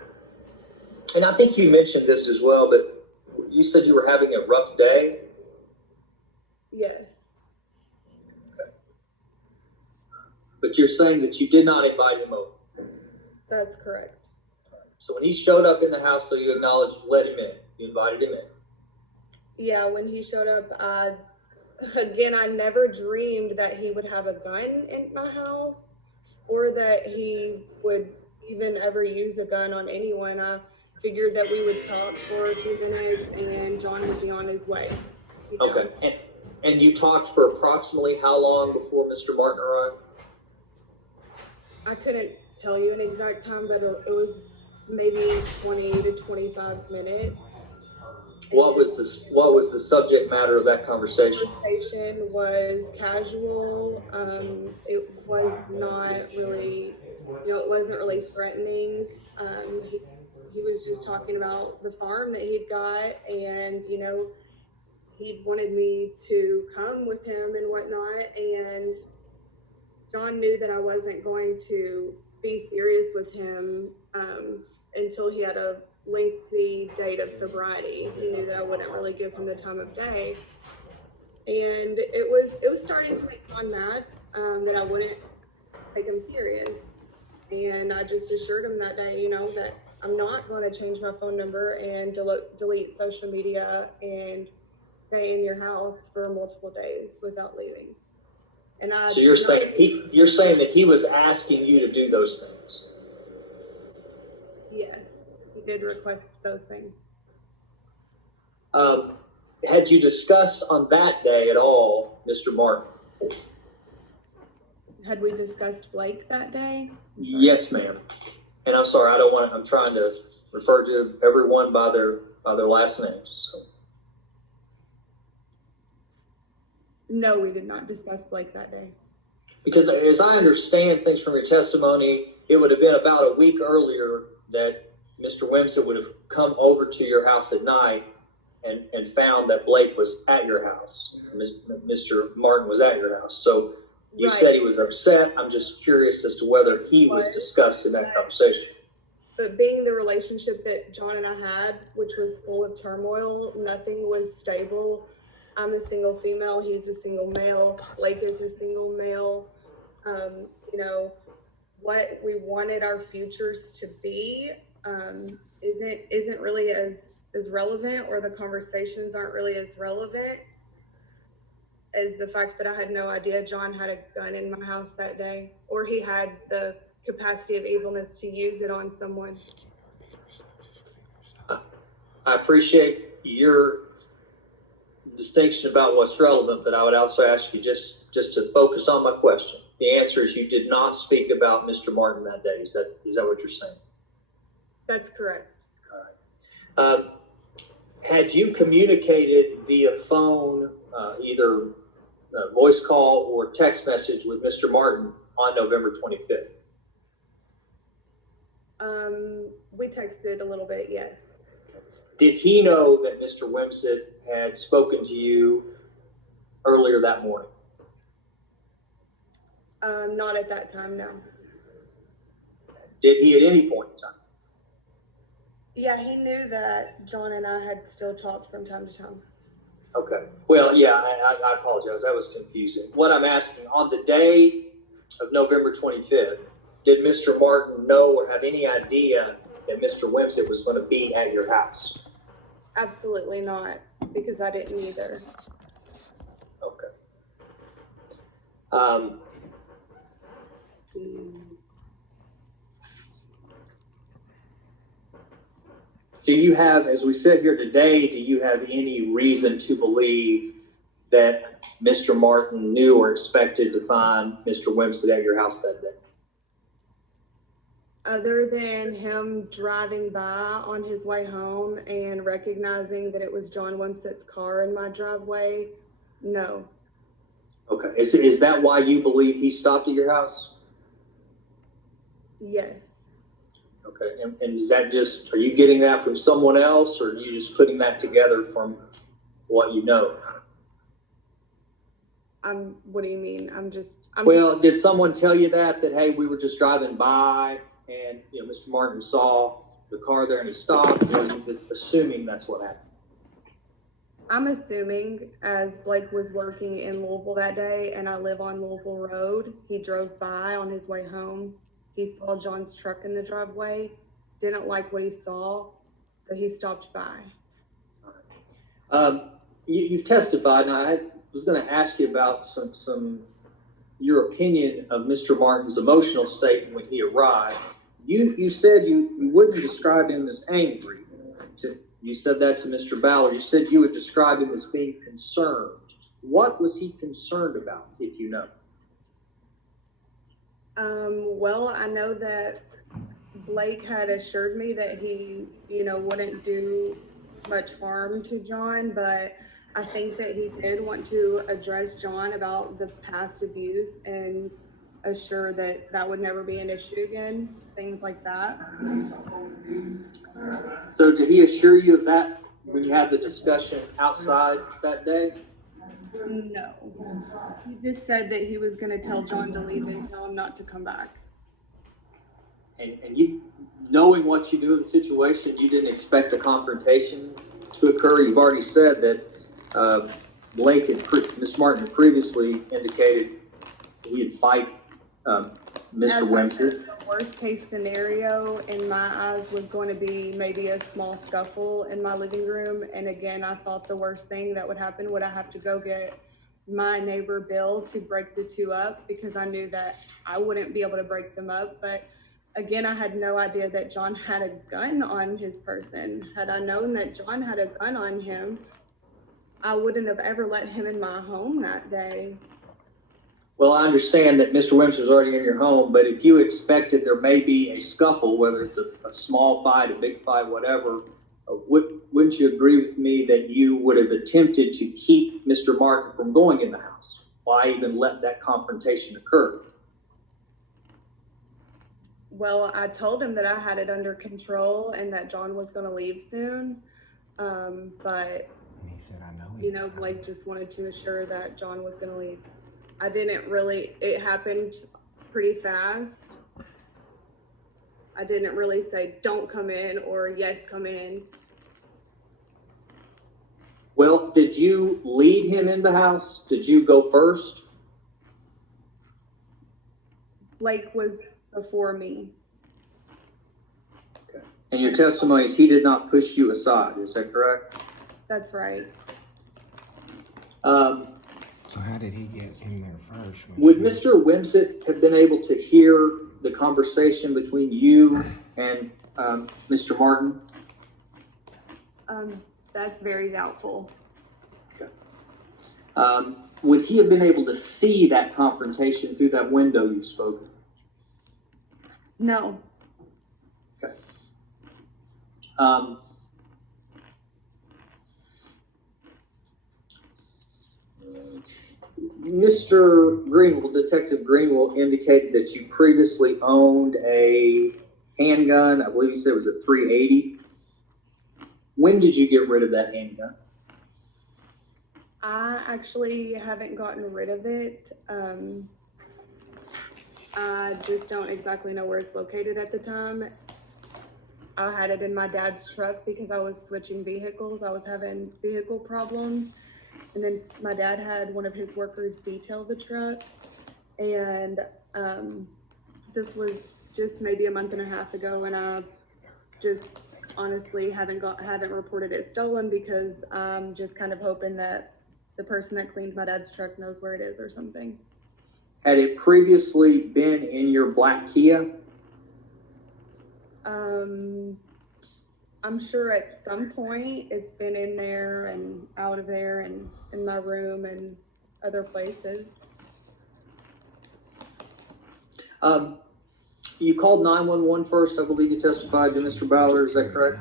And I think you mentioned this as well, but you said you were having a rough day. Yes. But you're saying that you did not invite him over. That's correct. So when he showed up in the house, so you acknowledged, let him in. You invited him in. Yeah, when he showed up, I never dreamed that he would have a gun in my house or that he would even ever use a gun on anyone. I figured that we would talk for a few minutes and John would be on his way. You know? Okay. And you talked for approximately how long before Mr. Martin arrived? I couldn't tell you an exact time, but it was maybe 20 to 25 minutes. What was the subject matter of that conversation? Conversation was casual. It was not really, it wasn't really threatening. He was just talking about the farm that he'd got, and he wanted me to come with him and whatnot. And John knew that I wasn't going to be serious with him until he had a lengthy date of sobriety. He knew that I wouldn't really give him the time of day, and it was starting to make John mad that I wouldn't take him serious. And I just assured him that day, that I'm not going to change my phone number and delete social media and stay in your house for multiple days without leaving. And so you're saying that he was asking you to do those things? Yes, he did request those things. Had you discussed on that day at all, Mr. Martin? Had we discussed Blake that day? Yes, ma'am. And I'm sorry, I'm trying to refer to everyone by their last names. So. No, we did not discuss Blake that day. Because as I understand things from your testimony, it would have been about a week earlier that Mr. Wimsett would have come over to your house at night and found that Blake was at your house. Mr. Martin was at your house. So you said he was upset. I'm just curious as to whether he was discussed in that conversation. But being the relationship that John and I had, which was full of turmoil, nothing was stable. I'm a single female. He's a single male. Blake is a single male. What we wanted our futures to be isn't really as relevant, or the conversations aren't really as relevant as the fact that I had no idea John had a gun in my house that day, or he had the capacity of evilness to use it on someone. I appreciate your distinction about what's relevant, but I would also ask you just to focus on my question. The answer is you did not speak about Mr. Martin that day. Is that what you're saying? That's correct. All right. Had you communicated via phone, either a voice call or text message with Mr. Martin on November 25th? We texted a little bit, yes. Did he know that Mr. Wimsett had spoken to you earlier that morning? Not at that time, no. Did he at any point in time? Yeah, he knew that John and I had still talked from time to time. Okay. Well, yeah, I apologize. That was confusing. What I'm asking, on the day of November 25th, did Mr. Martin know or have any idea that Mr. Wimsett was going to be at your house? Absolutely not, because I didn't either. Okay. Do you have, as we sit here today, do you have any reason to believe that Mr. Martin knew or expected to find Mr. Wimsett at your house that day? Other than him driving by on his way home and recognizing that it was John Wimsett's car in my driveway, no. Okay. Is that why you believe he stopped at your house? Yes. Okay. And is that just, are you getting that from someone else, or are you just putting that together from what you know? What do you mean? Well, did someone tell you that, hey, we were just driving by and, Mr. Martin saw the car there and he stopped, or are you just assuming that's what happened? I'm assuming, as Blake was working in Louisville that day and I live on Louisville Road, he drove by on his way home. He saw John's truck in the driveway, didn't like what he saw, so he stopped by. You've testified, and I was going to ask you about your opinion of Mr. Martin's emotional state when he arrived. You said you wouldn't describe him as angry. You said that to Mr. Ballard. You said you would describe him as being concerned. What was he concerned about, if you know? Well, I know that Blake had assured me that he, wouldn't do much harm to John, but I think that he did want to address John about the past abuse and assure that that would never be an issue again, things like that. So did he assure you of that when you had the discussion outside that day? No. He just said that he was going to tell John to leave and tell him not to come back. And you, knowing what you knew of the situation, you didn't expect a confrontation to occur. You've already said that Blake and Ms. Martin had previously indicated he'd fight Mr. Wimsett. The worst case scenario in my eyes was going to be maybe a small scuffle in my living room. And again, I thought the worst thing that would happen would I have to go get my neighbor Bill to break the two up, because I knew that I wouldn't be able to break them up. But again, I had no idea that John had a gun on his person. Had I known that John had a gun on him, I wouldn't have ever let him in my home that day. Well, I understand that Mr. Wimsett was already in your home, but if you expected there may be a scuffle, whether it's a small fight, a big fight, whatever, wouldn't you agree with me that you would have attempted to keep Mr. Martin from going in the house? Why even let that confrontation occur? Well, I told him that I had it under control and that John was going to leave soon. But, And he said, I know. Blake just wanted to assure that John was going to leave. It happened pretty fast. I didn't really say, don't come in, or yes, come in. Well, did you lead him in the house? Did you go first? Blake was before me. Okay. And your testimony is he did not push you aside. Is that correct? That's right. So how did he get in there first? Would Mr. Wimsett have been able to hear the conversation between you and Mr. Martin? That's very doubtful. Okay. Would he have been able to see that confrontation through that window you spoke of? No. Okay. Mr. Greenwell, Detective Greenwell, indicated that you previously owned a handgun. I believe you said it was a .380. When did you get rid of that handgun? I actually haven't gotten rid of it. I just don't exactly know where it's located at the time. I had it in my dad's truck because I was switching vehicles. I was having vehicle problems. And then my dad had one of his workers detail the truck. And this was just maybe a month and a half ago, and I just honestly haven't reported it stolen because I'm just kind of hoping that the person that cleaned my dad's truck knows where it is or something. Had it previously been in your black Kia? I'm sure at some point it's been in there and out of there and in my room and other places. You called 911 first, I believe you testified to Mr. Ballard, is that correct?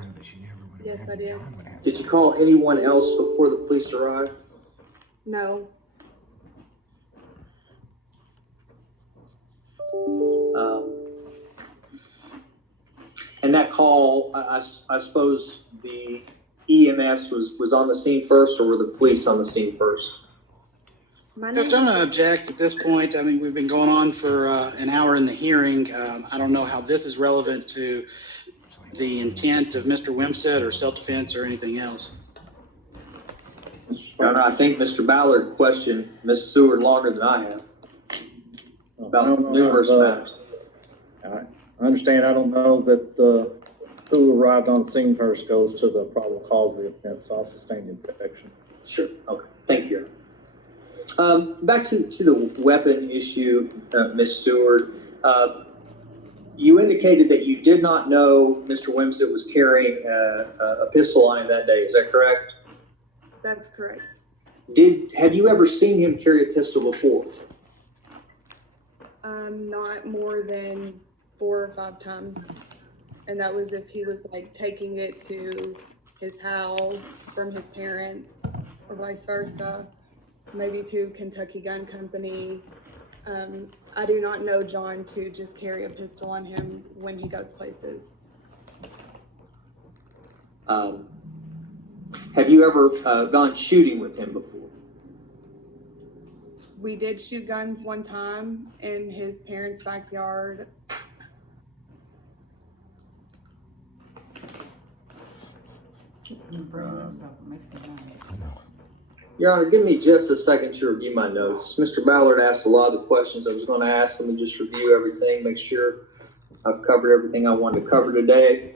Yes, I did. Did you call anyone else before the police arrived? No. And that call, I suppose the EMS was on the scene first, or were the police on the scene first? Judge, I'm going to object at this point. I mean, we've been going on for an hour in the hearing. I don't know how this is relevant to the intent of Mr. Wimsett or self-defense or anything else. Your Honor, I think Mr. Ballard questioned Ms. Seward longer than I have about numerous matters. I understand. I don't know that who arrived on the scene first goes to the probable cause of the offense, so I'll sustain the objection. Sure. Okay. Thank you. Back to the weapon issue, Ms. Seward. You indicated that you did not know Mr. Wimsett was carrying a pistol on him that day. Is that correct? That's correct. Have you ever seen him carry a pistol before? Not more than 4 or 5 times. And that was if he was like taking it to his house from his parents or vice versa, maybe to Kentucky Gun Company. I do not know John to just carry a pistol on him when he goes places. Have you ever gone shooting with him before? We did shoot guns one time in his parents' backyard. Your Honor, give me just a second to review my notes. Mr. Ballard asked a lot of the questions I was going to ask. Let me just review everything, make sure I've covered everything I wanted to cover today.